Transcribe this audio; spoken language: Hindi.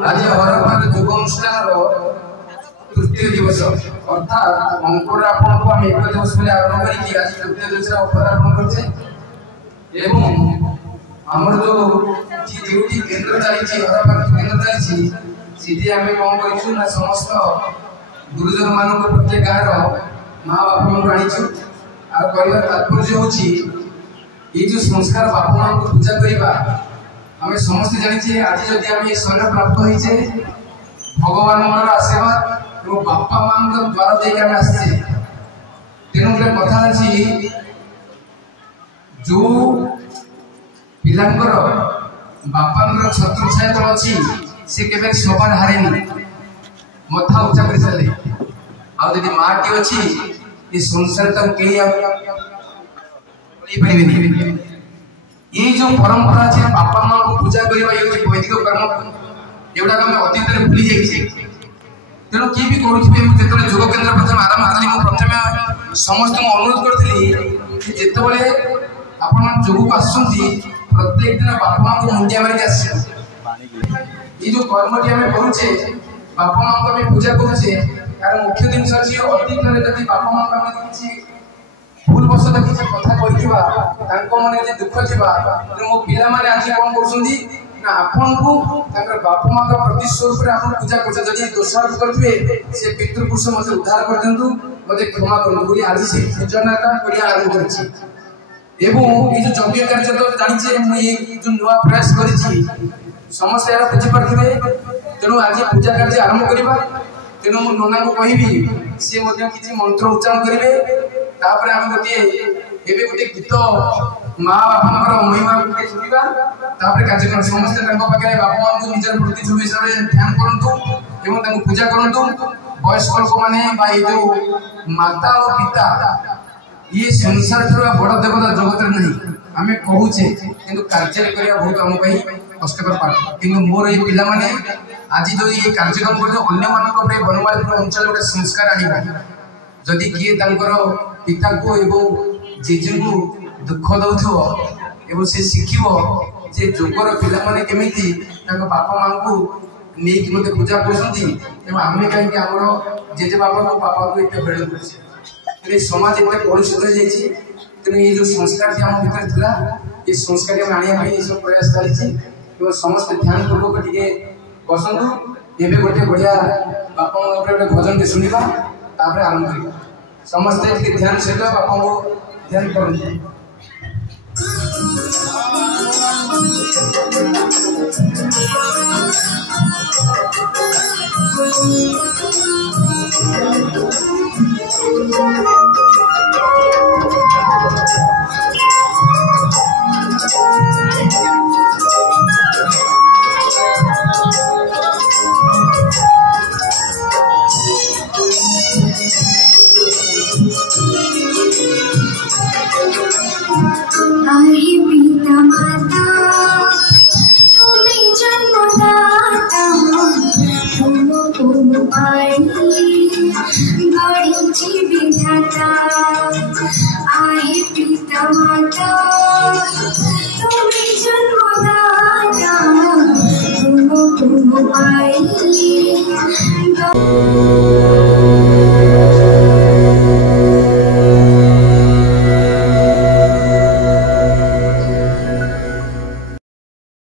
आज हरप्पार युग अनुष्ठान तृतीय दिवस अर्थात अंकुर आपन को हम एक दिवस पहले आरंभ करी आज तृतीय दिवस पदार्पण करछे एवं हमर जो ड्यूटी केंद्र चली हरप्पा केंद्र चली सीधे आम कौन करूँ ना समस्त गुरुजन मान प्रत्येक गाँव माँ बापा मान आनीचु आ कहर तात्पर्य हूँ ये जो संस्कार बापा माँ को पूजा करवा आम समस्ते जानी आज जदि आम शरण प्राप्त होइछे भगवान आशीर्वाद और बापा माँ द्वारा देख आम आसचे तेणु गोटे कथा अच्छी जो पिलांकर बापांकर छत्र छाया तल अच्छी से केबे सोपान हारेनी मथा उच्चा कर चले आदि माटी अच्छी ये संसार तक कहीं ये जो परंपरा है बापा माँ को पूजा करवा ये वैदिक कर्म एगुड़ा आम अतीत में भूली जाइए तेणु किए भी करुवे जो योग केन्द्र प्रथम आरंभ कली प्रथम समस्त अनुरोध करी जितेबाला आपण योग को आस प्रत्येक दिन बापा माँ को मुंडिया मारिक आस ये जो कर्मटी आम करुचे बापा माँ को पूजा करुचे यार मुख्य जिन अच्छी अतीत में जब बापा माँ को किसी भूल बसत किसी कथा कही मन दुख थी मो पिला मैंने आज कौन कर आपन को बापा माँ का प्रतिस्वरूप आप पूजा कर दोषारोप करेंगे से पितृपुरुष मत उद्धार कर दिंतु मत क्षमा कर आज से पूजनाटा आरंभ कर ये जो यज्ञ कार्य तो जानी मुझे जो नुआ प्रयास करी समस्त यार बुझीपारे तेणु आज पूजा कार्य आरंभ करवा तेणु मो नना को कहि सी किसी मंत्र उच्चारण करेंगे तापर आम गोटे गोटे गीत माँ बापा महिमा गोटे शुणा तापर कार्यक्रम समस्ते पाखे बापा माँ को निजर प्रतिच्छवि हिसाब से ध्यान करूँ पूजा करूँ वयस्क लोक मैंने जो माता और पिता ये संसार ठार बड़ देवता जगत नहीं आम कहूचे कि कार्य करने बहुत आम कष्टकर पाठ कि मोर ये पिला माने आज जो ये कार्यक्रम कर बनवाली अंचल गोटे संस्कार आना जदि किए पिता को एवं जेजे को दुख दौर से शिखब जे जोगर पिला माने केमिति बापा माँ को नहीं मत पूजा कर आम कहीं आम जेजे बापा को बापा को इतने भेड़ कर समाज इतने कलुषित हो जाए तेणु ये जो संस्कार आम भर था ये संस्कार आने सब प्रयास चली समस्त ध्यान पूर्वक टे बसतु ये गोटे बढ़िया बापा माँ गोटे भजन के शुणा आरंभ कर समस्ते ध्यान सहित बापा को ध्यान कर Oh